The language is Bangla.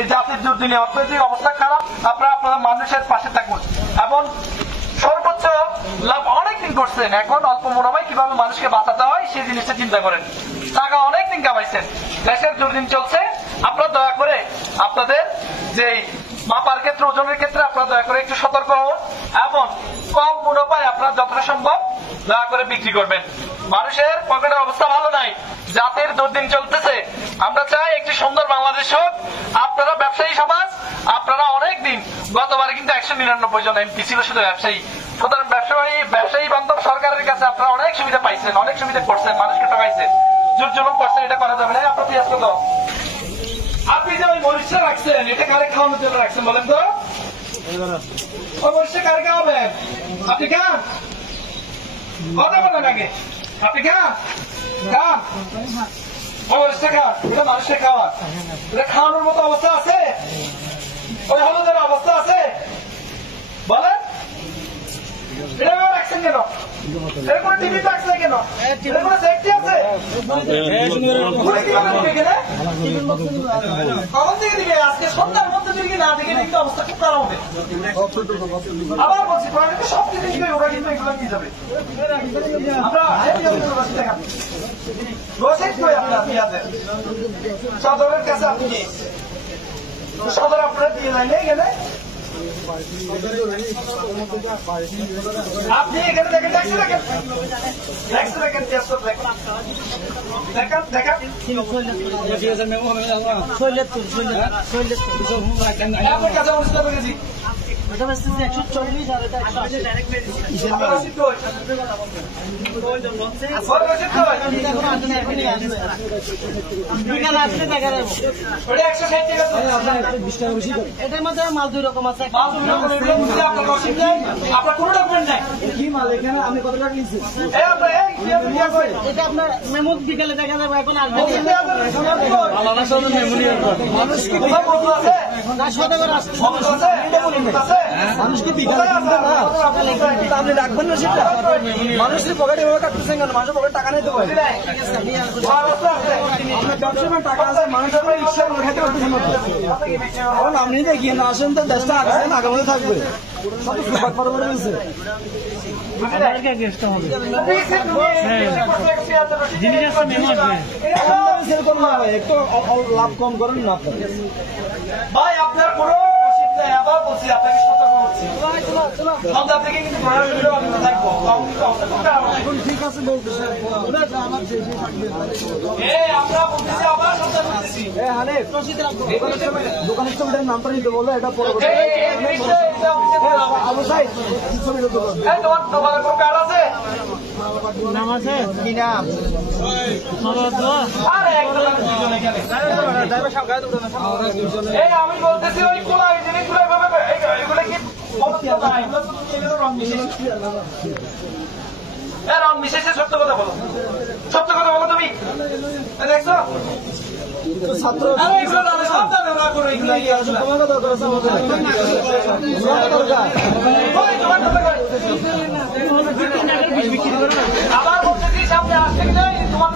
এই জাতির দুর্দিনে অর্থনৈতিক অবস্থা খারাপ, আপনারা মানুষের পাশে থাকুন এবং সর্বোচ্চ লাভ অনেকদিন করছেন, এখন অল্প মুনাফায় কিভাবে মানুষকে বাঁচাতে হয় সেই জিনিসটা চিন্তা করেন। টাকা অনেকদিন কামাইছেন, দেশের দুর্দিন চলছে, আপনারা দয়া করে আপনাদের যে মাপার ক্ষেত্রে, ওজনের ক্ষেত্রে আপনারা দয়া করে একটু সতর্ক হন এবং কম মুনাফায় আপনারা যতটা সম্ভব দয়া করে বিক্রি করবেন। মানুষের পকেটের অবস্থা ভালো নাই, জাতির দুর্দিন চলতেছে। আমরা চাই একটি সুন্দর বাংলাদেশ হোক। আপনারা ব্যবসায়ী সমাজ, আপনারা অনেকদিন, গতবারে কিন্তু 199 জন এমপি ছিল শুধু ব্যবসায়ী। সুতরাং ব্যবসায়ী বান্ধব সরকারের কাছে আপনারা অনেক সুবিধা পাইছেন, অনেক সুবিধা করছেন, মানুষকে ঠকাইছেন, জোর জুলুম করছেন, এটা করা যাবে না। আপনার পেঁয়াজ কত? আপনি যে ওই মরিচটা রাখছেন, এটা কারে খাওয়ানোর জন্য রাখছেন বলেন তো? ওই মরিচটা কারে খাওয়াবেন? আপনি খান, কথা বলেন আগে। আপনি খান, খান, ওই মরিচটা খান, এটা মানুষকে খাওয়া, এটা খাওয়ানোর মতো অবস্থা আছে? ওই হলুদের অবস্থা আছে বলেন? এটা রাখছেন কেন? এর কোনো টিভি রাখছে কেন? এর কোনো সেফটি আছে? কখন থেকে দিবে? আজকে সন্ধ্যার মধ্যে দিকে না দিকে কিন্তু অবস্থা খুব খারাপ হবে। আবার বলছি সব কিছু দিবে, ওরা কিন্তু এগুলো নিয়ে যাবে। আমরা রসিদ কই আপনার পেঁয়াজের? সদরের কাছে আপনি সদর আপনারা দিয়ে যায় নেই গেলে আপনি এখানে দেখেন, ট্যাক্সি দেখেন, ট্যাক্সি দেখেন, দেখেন দেখেন আপনার কাছে অনুষ্ঠিত করেছি। এটার মধ্যে মাল 2 রকম আছে। আপনার কোন ডকুমেন্ট নাই? কি মাল এখানে? আমি কত টাকা নিচ্ছি? এটা আপনার মেমো বিকালে দেখা যাবে, এখন আসবে মানুষ কি মানুষকে বিকালে আপনি রাখবেন না সেটা? মানুষের পকেটে এভাবে কাটতেছেন কেন? মানুষের পকেটে টাকা নিতে পারে, আপনার টাকা আছে, মানুষের রিক্সা খেতে পারতেছেন। এখন আপনি দেখিয়ে আসেন তো, দেশটা আসেন আগামী থাকবে, সব ফুটপাত করে গেছে। একটু লাভ কম করেন না আপনার ভাই, আপনার কোনো রসিদ নেই। আবার বলছি, আপনাকে সতর্ক করছি, সন্ধ্যা থেকে কিন্তু থাকবো। ঠিক আছে বলতেছি, আমরা বলতেছি, আবার সতর্ক করতেছি। দোকানের ছবিটার নামটা নিতে বললো, এটা পরবর্তী অবশ্যই ছবিটা তোমার দোকানের কোনো কার্ড আছে? নাম আছে কি নাম? আমি বলতেছি ওই কোলা এই জিনিসগুলো এগুলো কি রং মিশেছে? সত্য কথা বলো, সত্য কথা বলো। তুমি দেখছো ছাত্র আবার বলতেছি সামনে আসতে গেলে তোমার